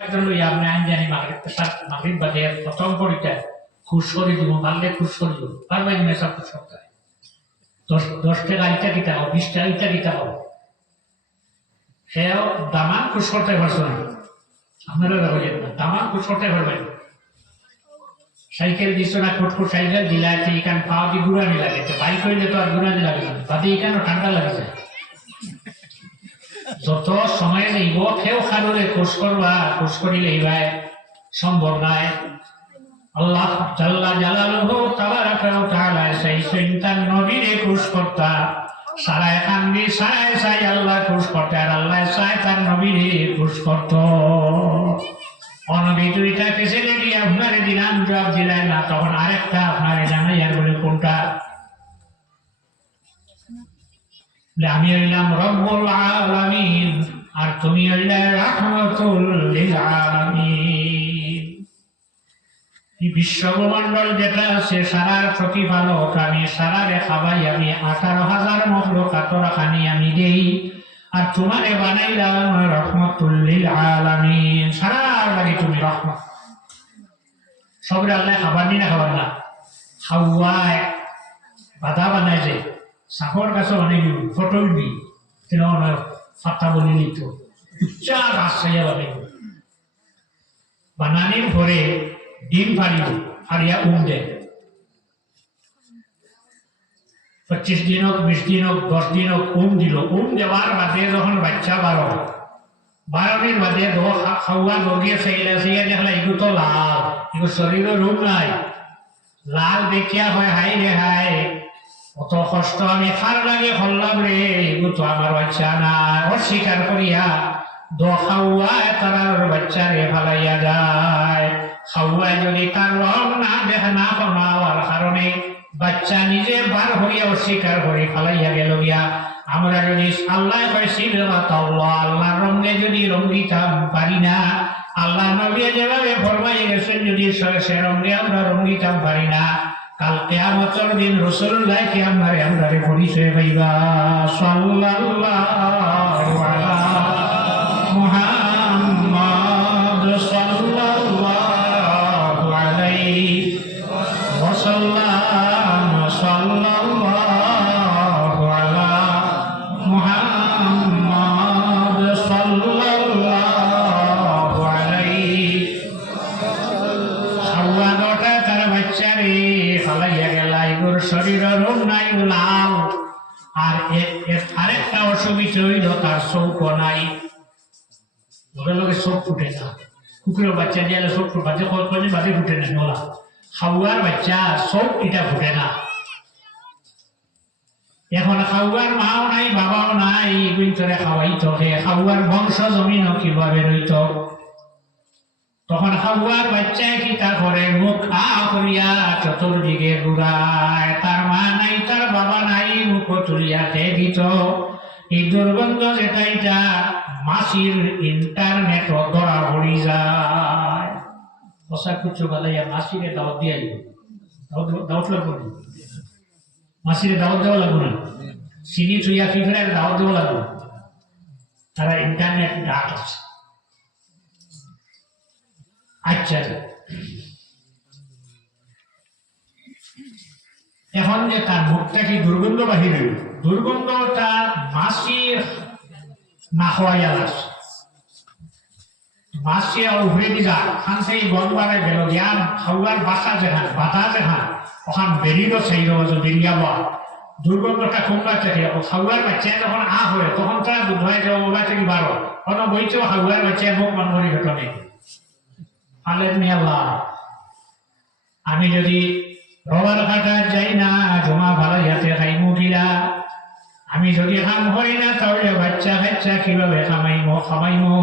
আপনি আইন জানি মাগরিব বাদে প্রথম পরীক্ষা খুশ করে দিব, পারলে খুশ করিব, পারবেন মেসা খুশ করতে হয়। 10 টাকা ইটা দিতে হবে, 20 টাকা ইটা দিতে হবে, সেও দামান খুশ করতে পারছো না। আপনারা বলেন না দামান খুশ করতে পারবেন। সাইকেল দিচ্ছ না, খুটখুট সাইকেল দিলাইতে এখান পাওয়া দিয়ে ঘুরানি লাগে, বাইক হইলে তো আর ঘুরানি লাগে না, বাদে এখানেও ঠান্ডা লাগে যায়। যত সময় নেইব কেউ খারুরে খুশ করবা, খুশ করিলে এইবার সম্ভব নাই। আল্লাহ জাল্লা জালালুহু তাবারাকা ওয়া তাআলা সেই সন্তান নবীরে খুশ করতা, সারায় কান্দি সারায় চাই আল্লাহ খুশ করতে, আর আল্লাহ চাই তার নবীরে খুশ করত। অনবী দুইটা পেছনে দিয়ে আপনারে দিলাম, জবাব দিলেন না, তখন আরেকটা আপনারে জানাই আর বলে কোনটা? আমি হইলাম রব্বুল আলামিন আর তুমি হইলে রাহমাতুল লিল আলামিন। এই বিশ্বব্রহ্মাণ্ডল যেটা আছে সারার প্রতিপালক আমি, সারারে খাবাই আমি, 18,000 মখলুকাতর খানি আমি দেই, আর তোমারে বানাইলাম রহমাতুল লিল আলামিন, সারার লাগি তুমি রহমত। সবরে আল্লাহ খাবার নি না খাবার না, হাওয়ায় বাধা বানায় যে সাফর কাছে অনেক ফটো দি ফাটা বলে নিত, উচ্চা গাছ চাইয়া বানাইব, বানানির পরে ডিম ফাড়িব, ফাড়িয়া দেয় 25 দিন হোক, 20 দিন হোক, 10 দিন হোক দিল। দেওয়ার বাদে যখন বাচ্চা 12 দিন বাদে খাওয়া লগে চাইলে চাইয়া দেখলা এগুলো তো লাল, এগুলো শরীরের রোগ নাই, লাল দেখিয়া হয় হাই রে হাই, অত কষ্ট আমি খার লাগে হল্লাম রে, এগুলো তো আমার বাচ্চা না, অস্বীকার করিয়া খাওয়ায় তার বাচ্চারে ফালাইয়া যায়। খাওয়ায় যদি তার রং না দেখা না পাওয়ার কারণে বাচ্চা নিজে বার হইয়া অস্বীকার করে ফালাইয়া গেল গিয়া। আমরা যদি আল্লাহ আল্লাহ রঙে যদি রং দিতাম পারি না, আল্লাহ নবী যেভাবে ফরমাই গেছেন যদি সে রঙে আমরা রং দিতাম পারি না, কাল কিয়ামতের দিন রাসূলুল্লাহ কে আমরারে পরিচয় পাইবা। সাল্লাল্লাহু আলা মুহাম্মদ সাল্লাল্লাহু আলাইহি ওয়াসাল্লাম, সাল্লাল্লাহু আলা মুহাম্মদ সাল্লাল্লাহু আলাইহি। হাওয়া নটা তার বাচ্চারে ফালাইয়া গেলা, এগুর শরীরের রোগ নাই, লাল। আর আরেকটা অসুবিধা হইল তার চৌক নাই, ওদের লোকে চোখ ফুটে না, কুকুরের বাচ্চা দিয়ে চোখ ফুটে কদিন বাদে ফুটে না, বলা খাওয়ার বাচ্চা চোখ এটা ফুটে না। এখন খাওয়ার মাও নাই বাবাও নাই, এগুলো খাওয়াইত, খাওয়ার বংশ জমিন কিভাবে রইত? তখন খাওয়ার বাচ্চা কি তা করে মুখ আ করিয়া চতুর্দিকে ঘুরায়, তার মা নাই তার বাবা নাই, মুখ তুলিয়া খেয়ে দিত। এই দুর্গন্ধ যেটা এটা মাসির ইন্টারনেট ধরা পড়ি যায়, বসা কুচু বালাইয়া মাসিরে দাওয়াত দিয়ে আইব, দাওয়াত লাগবো না, মাসিরে দাওয়াত দেওয়া লাগবো না, চিনি থুইয়া ফিফের দাওয়াত দেওয়া লাগবো, তারা ইন্টারনেট ডাক আছে। আচ্ছা, এখন যে তার মুখটা কি দুর্গন্ধ বাহির হইল, দুর্গন্ধটা মাসির না হওয়াইয়া লাস, মাসি আর উভরে দিঘা খান সেই গরবারে গেল গিয়া খাওয়ার বাসা যেখান বাতা যেখান ওখান বেরিল চাইল বেরিয়াবা, দুর্গন্ধটা কমলা থেকে খাওয়ার বাচ্চা যখন আ হয় তখন তারা বুধ হয় যে ওলা থেকে 12 কোনো বইতেও খাওয়ার বাচ্চা মুখ মানবরি ঘটনে আল্লাহ। আমি যদি রবার কাটা যাই না জমা ভালো যাতে খাই মুখিরা, আমি যদি খাম হই না তাহলে বাচ্চা কাচ্চা কিভাবে খামাইমো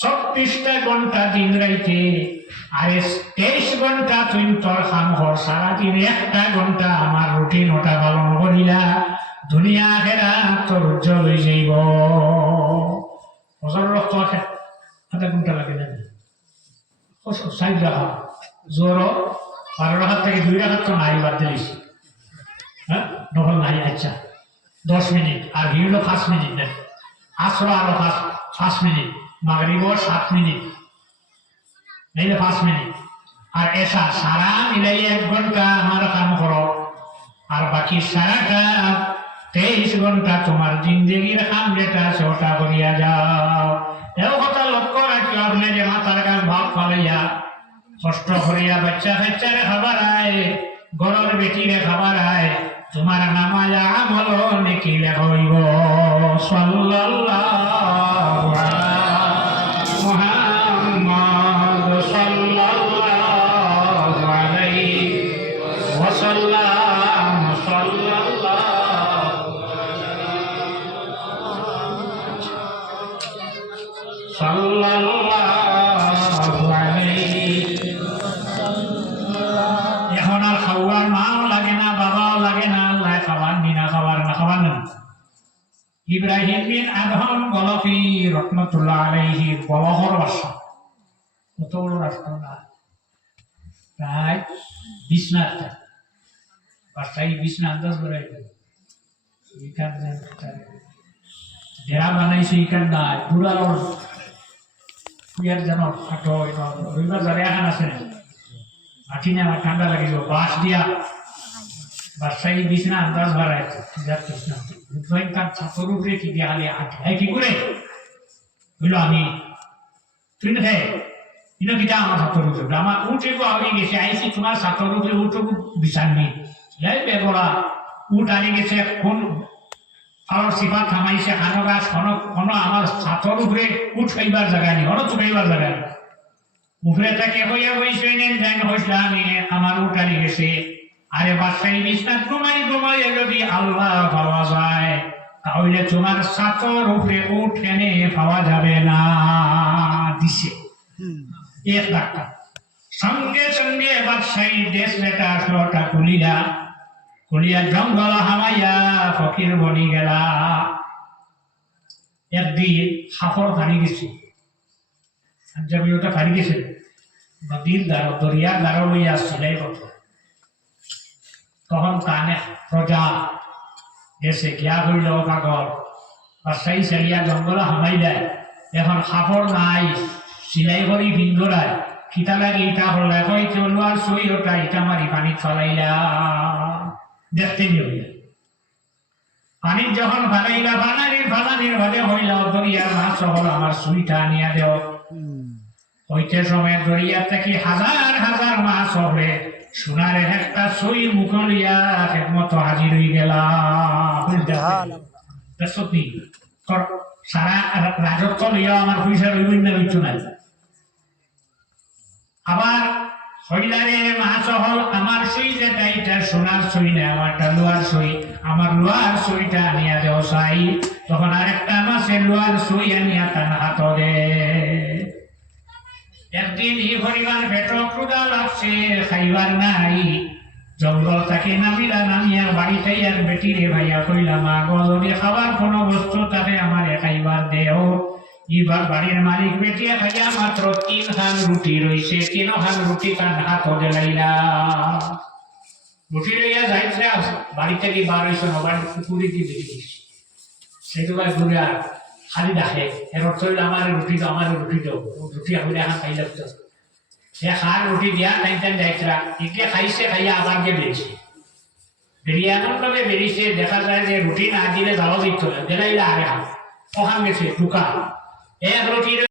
24টা ঘন্টা দিন রাইতে, আর 23 ঘন্টা তুই তোর খাম হর, সারাদিন 1টা ঘন্টা আমার রুটিন ওটা পালন করিলা, দুনিয়া খেরা তোর উজ্জ্বল হয়ে যাইব। বছর রক্ত আধা ঘন্টা লাগে না, 60 রাখা জোর 12 রাখার থেকে 2 রাখার তো নাই, বাদ দিলিস হ্যাঁ নকল নাই। আচ্ছা 10 মিনিট, আর হিউলো 5 মিনিট, আসর আরো 5 মিনিট, মাগরিব 7 মিনিট, নাইলে 5 মিনিট। আর এসা সারা মিলাই 1 ঘন্টা আমার কাম করো, আর বাকি সারাটা 23 ঘন্টা তোমার জিন্দগির কাম যেটা আছে ওটা করিয়া যাও। এও কথা লক্ষ্য রাখি আপনি যে মাথার গান ভাব ফালাইয়া কষ্ট করিয়া বাচ্চা কাচ্চারে খাবার আয়, গরর বেটিরে খাবার আয়, তোমার নামায়া আমল নেকি লেখইব। সাল্লাল্লাহু আলা মুহাম্মদ সাল্লাল্লাহু আলাইহি ওয়াসাল্লাম। সাল্লাল্লাহু আলাইহি। এখন আর খাওয়ার মাও লাগে না, বাবাও লাগে না, আল্লাহ খাবার নিনা খাবার না খাবার না। ইব্রাহিম বিন আদহাম গলফি রহমতুল্লাহ আলাইহি বলহর বাসা, কত বড় রাষ্ট্র না, প্রায় 20 না বাসায় 20 না আন্দাজ করে ডেরা বানাইছে ইকান নাই পুরালোর ফুয়ার যেন খাটো রবিবার যারা এখন আছে মাটি না, আমার ঠান্ডা লাগিল বাঁশ দিয়া বাসায় বিছনা আন্দাজ বাড়াইছে তার ছাতর উপরে কি দিয়ে আলে আটে কি করে বুঝলো আমি তুই না ইনো কিটা আমার ছাতর উপরে আমার উঠে আমি গেছে আইসি তোমার ছাতর উপরে উঠবো বিছান নেই বেগড়া উঠ আনি গেছে কোন আমার সিফা থামাইছে হানো গাছ কোনো আমার ছাতর উপরে উঠ খাইবার জায়গা নেই, হলো তো খাইবার জায়গা নেই। উপরে তাকে হইয়া বইছে আমি আমার উঠ আনি গেছে। আরে বাসায় বিছনা ঘুমাই যদি আল্লাহ পাওয়া যায় তাহলে তোমার ছাতর উপরে উঠ এনে পাওয়া যাবে না। দিছে এক ডাক্তার সঙ্গে সঙ্গে বাদশাহী দেশ লেটা আসলো, ওটা কুলিয়া জঙ্গল হামাইয়া ফকির বনি গেলা। একদিন সাফর ফারি গেছে, ওটা ফারি গেছে নদীর দ্বারা দরিয়ার দ্বারা লইয়া সিলাই করতো। তখন কানে প্রজা এসে গিয়া হইল পাগল বাসাই সারিয়া জঙ্গল হামাই দেয়। এখন সাফর নাই, সিলাই করি ভিন্দরায় খিতা লাগে ইটা হল কই চলুয়ার সই ওটা ইটা মারি পানি চলাইলা দেখতে নিয়ে পানির যখন ফালাইলা ফালানির ভাগে হইলা দরিয়ার মাছ হল আমার সুইটা আনিয়া দেও। হইতে সময় দরিয়ার থেকে হাজার হাজার মাছ হবে, সোনারের একটা সই মুখলিয়া একমতো হাজির হয়ে গেলা। সারা রাজত্ব লইয়া আমার পয়সা বিভিন্ন কিছু নাই। আবার হইলারে মাছ হল আমার সই যেটা এটা সোনার সই না, আমারটা লোহার সই, আমার লোহার সইটা আনিয়া দেও চাই। তখন আরেকটা মাছের লোহার সই আনিয়া তার হাত দে। একদিন এই পরিবার পেট ক্ষুধা লাগছে, খাইবার নাই, জঙ্গল তাকে নামিয়া বাড়িতে আর বেটি রে ভাইয়া কইলা মা গো যদি খাবার কোনো বস্তু তাকে আমার খাইবার দেও। এবার বাড়ির মালিক বেটিয়া খাইয়া মাত্র 3 খান রুটি রইছে, 3 খান রুটি কান হাত দেলাইলা। রুটি লইয়া যাইছে বাড়ি থেকে বার হইছে, বাড়ির পুকুরি দিয়ে দেখি সেটু ভাই ঘুরে আর খালি দেখে এর অর্থ হইল আমার রুটি দাও, আমার রুটি দাও, রুটি আমি এখন খাই লাগতো। সে খান রুটি দিয়া টাইম যাইছিলা একে খাইছে, খাইয়া আবার গিয়ে বেরিয়েছে। বেরিয়ে এমন ভাবে বেরিয়েছে দেখা যায় যে রুটি না দিলে যাওয়া দিত না, দেলাইলা আরে ওখান গেছে টুকা এক রুটি